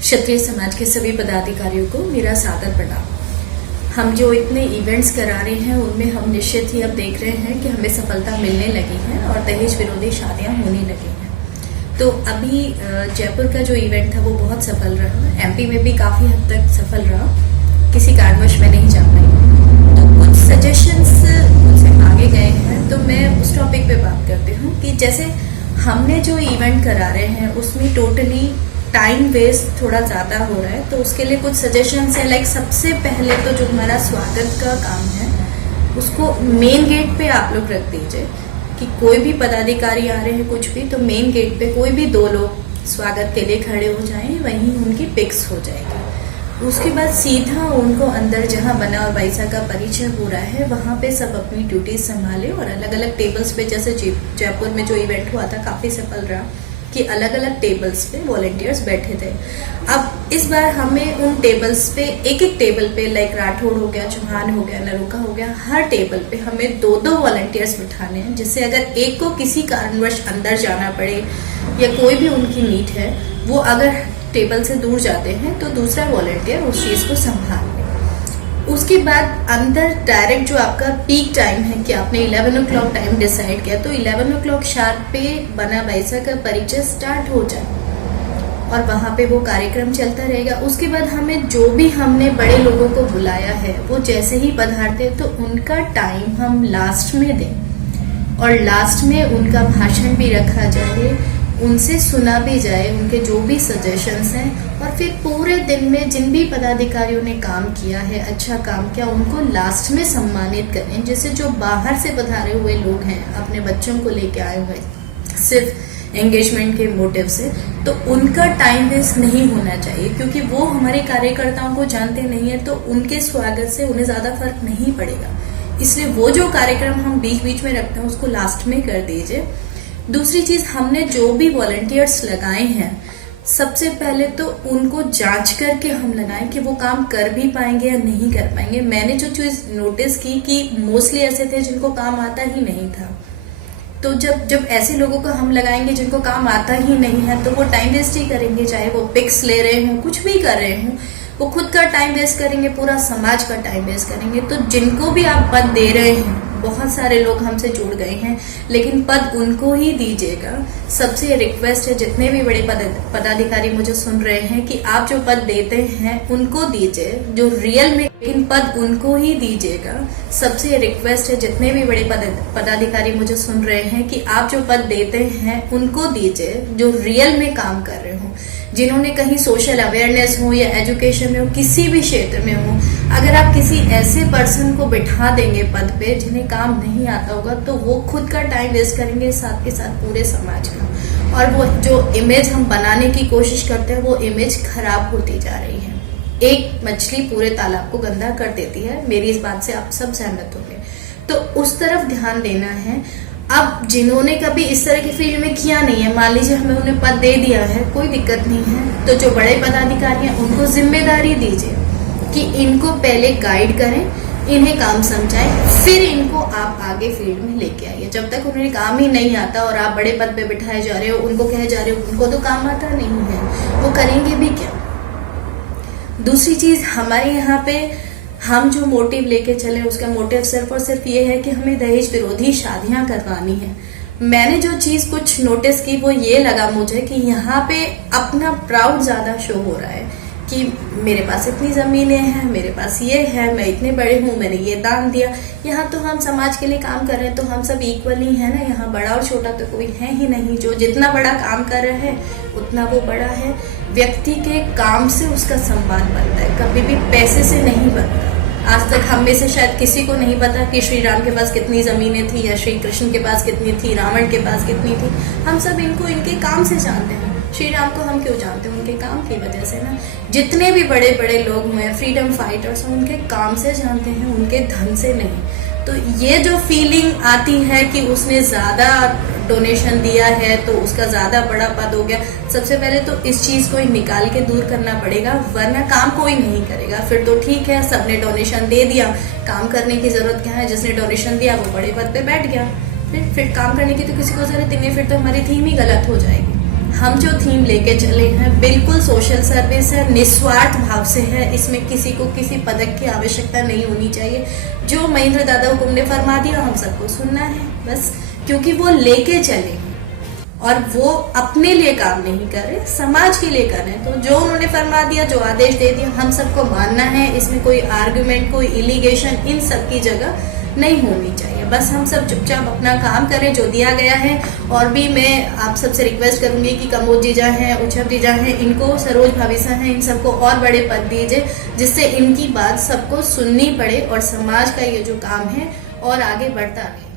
क्षत्रिय समाज के सभी पदाधिकारियों को मेरा सादर प्रणाम। हम जो इतने इवेंट्स करा रहे हैं उनमें हम निश्चित ही अब देख रहे हैं कि हमें सफलता मिलने लगी है और दहेज विरोधी शादियां होने लगी हैं। तो अभी जयपुर का जो इवेंट था वो बहुत सफल रहा, एमपी में भी काफी हद तक सफल रहा, किसी कारणवश मैं नहीं जा पाई। तो कुछ सजेशंस मुझसे मांगे गए हैं, तो मैं उस टॉपिक पे बात करती हूँ कि जैसे हमने जो इवेंट करा रहे हैं उसमें टोटली टाइम वेस्ट थोड़ा ज्यादा हो रहा है। तो उसके लिए कुछ सजेशंस है। लाइक सबसे पहले तो जो हमारा स्वागत का काम है उसको मेन गेट पे आप लोग रख दीजिए कि कोई भी पदाधिकारी आ रहे हैं कुछ भी, तो मेन गेट पे कोई भी 2 लोग स्वागत के लिए खड़े हो जाएं, वहीं उनकी पिक्स हो जाएगी। उसके बाद सीधा उनको अंदर जहां बना और बाईसा का परिचय हो रहा है वहां पे सब अपनी ड्यूटीज संभाले और अलग अलग टेबल्स पे, जैसे जयपुर में जो इवेंट हुआ था काफी सफल रहा कि अलग अलग टेबल्स पे वॉलंटियर्स बैठे थे। अब इस बार हमें उन टेबल्स पे एक टेबल पे, लाइक राठौड़ हो गया, चौहान हो गया, नरूका हो गया, हर टेबल पे हमें 2 वॉलंटियर्स बिठाने हैं, जिससे अगर एक को किसी कारणवश अंदर जाना पड़े या कोई भी उनकी नीड है, वो अगर टेबल से दूर जाते हैं तो दूसरा वॉलंटियर उस चीज को संभाल ले। उसके बाद अंदर डायरेक्ट जो आपका पीक टाइम है कि आपने 11 o'clock टाइम डिसाइड किया, तो 11 o'clock शार्प पे बना बाईसा का परिचय स्टार्ट हो जाए और वहां पे वो कार्यक्रम चलता रहेगा। उसके बाद हमें जो भी हमने बड़े लोगों को बुलाया है वो जैसे ही पधारते तो उनका टाइम हम लास्ट में दें और लास्ट में उनका भाषण भी रखा जाए, उनसे सुना भी जाए उनके जो भी सजेशंस हैं, और फिर पूरे दिन में जिन भी पदाधिकारियों ने काम किया है, अच्छा काम किया, उनको लास्ट में सम्मानित करें। जैसे जो बाहर से पधारे हुए लोग हैं अपने बच्चों को लेके आए हुए सिर्फ एंगेजमेंट के मोटिव से, तो उनका टाइम वेस्ट नहीं होना चाहिए, क्योंकि वो हमारे कार्यकर्ताओं को जानते नहीं है, तो उनके स्वागत से उन्हें ज्यादा फर्क नहीं पड़ेगा। इसलिए वो जो कार्यक्रम हम बीच बीच में रखते हैं उसको लास्ट में कर दीजिए। दूसरी चीज, हमने जो भी वॉलंटियर्स लगाए हैं सबसे पहले तो उनको जांच करके हम लगाएं कि वो काम कर भी पाएंगे या नहीं कर पाएंगे। मैंने जो चीज नोटिस की कि मोस्टली ऐसे थे जिनको काम आता ही नहीं था, तो जब ऐसे लोगों को हम लगाएंगे जिनको काम आता ही नहीं है तो वो टाइम वेस्ट ही करेंगे, चाहे वो पिक्स ले रहे हों, कुछ भी कर रहे हों, वो खुद का टाइम वेस्ट करेंगे, पूरा समाज का टाइम वेस्ट करेंगे। तो जिनको भी आप पद दे रहे हैं, बहुत सारे लोग हमसे जुड़ गए हैं, लेकिन पद उनको ही दीजिएगा। सबसे रिक्वेस्ट है, जितने भी बड़े पदाधिकारी मुझे सुन रहे हैं, कि आप जो पद देते हैं उनको दीजिए जो रियल में, लेकिन पद उनको ही दीजिएगा। सबसे रिक्वेस्ट है, जितने भी बड़े पदाधिकारी मुझे सुन रहे हैं, कि आप जो पद देते हैं उनको दीजिए जो रियल में काम कर रहे हो, जिन्होंने कहीं सोशल अवेयरनेस हो या एजुकेशन में हो, किसी भी क्षेत्र में हो। अगर आप किसी ऐसे पर्सन को बिठा देंगे पद पे जिन्हें काम नहीं आता होगा, तो वो खुद का टाइम वेस्ट करेंगे, साथ के साथ पूरे समाज का, और वो जो इमेज हम बनाने की कोशिश करते हैं वो इमेज खराब होती जा रही है। एक मछली पूरे तालाब को गंदा कर देती है, मेरी इस बात से आप सब सहमत होंगे। तो उस तरफ ध्यान देना है। अब जिन्होंने कभी इस तरह की फील्ड में किया नहीं है, मान लीजिए हमें उन्हें पद दे दिया है, कोई दिक्कत नहीं है, तो जो बड़े पदाधिकारी हैं उनको जिम्मेदारी दीजिए कि इनको पहले गाइड करें, इन्हें काम समझाएं, फिर इनको आप आगे फील्ड में लेके आइए। जब तक उन्हें काम ही नहीं आता और आप बड़े पद पे बिठाए जा रहे हो, उनको कहे जा रहे हो उनको तो काम आता नहीं है, वो करेंगे भी क्या। दूसरी चीज, हमारे यहाँ पे हम जो मोटिव लेके चले उसका मोटिव सिर्फ और सिर्फ ये है कि हमें दहेज विरोधी शादियां करवानी है। मैंने जो चीज कुछ नोटिस की वो ये लगा मुझे कि यहाँ पे अपना प्राउड ज्यादा शो हो रहा है कि मेरे पास इतनी जमीनें हैं, मेरे पास ये है, मैं इतने बड़े हूँ, मैंने ये दान दिया। यहाँ तो हम समाज के लिए काम कर रहे हैं, तो हम सब इक्वल ही है ना, यहाँ बड़ा और छोटा तो कोई है ही नहीं। जो जितना बड़ा काम कर रहा है उतना वो बड़ा है। व्यक्ति के काम से उसका सम्मान बनता है, कभी भी पैसे से नहीं बनता। आज तक हम में से शायद किसी को नहीं पता कि श्री राम के पास कितनी जमीनें थी या श्री कृष्ण के पास कितनी थी, रावण के पास कितनी थी। हम सब इनको इनके काम से जानते हैं। श्री राम को हम क्यों जानते हैं? उनके काम की वजह से ना। जितने भी बड़े बड़े लोग हुए फ्रीडम फाइटर्स, हम उनके काम से जानते हैं, उनके धन से नहीं। तो ये जो फीलिंग आती है कि उसने ज्यादा डोनेशन दिया है तो उसका ज्यादा बड़ा पद हो गया, सबसे पहले तो इस चीज को निकाल के दूर करना पड़ेगा, वरना काम कोई नहीं करेगा। फिर तो ठीक है, सबने डोनेशन दे दिया, काम करने की जरूरत क्या है? जिसने डोनेशन दिया वो बड़े पद पे बैठ गया, फिर काम करने की तो किसी को जरूरत नहीं है, फिर तो हमारी थीम ही गलत हो जाएगी। हम जो थीम लेके चले हैं बिल्कुल सोशल सर्विस है, निस्वार्थ भाव से है। इसमें किसी को किसी पदक की आवश्यकता नहीं होनी चाहिए। जो महेंद्र दादा हुकुम ने फरमा दिया हम सबको सुनना है बस, क्योंकि वो लेके चले और वो अपने लिए काम नहीं कर रहे, समाज के लिए कर रहे हैं। तो जो उन्होंने फरमा दिया, जो आदेश दे दिया, हम सबको मानना है। इसमें कोई आर्गुमेंट, कोई इलिगेशन इन सब की जगह नहीं होनी चाहिए। बस हम सब चुपचाप अपना काम करें जो दिया गया है। और भी मैं आप सबसे रिक्वेस्ट करूंगी कि कमोद जीजा हैं, उच्छब जीजा हैं, इनको, सरोज भाविसा हैं, इन सबको और बड़े पद दीजिए, जिससे इनकी बात सबको सुननी पड़े और समाज का ये जो काम है और आगे बढ़ता रहे।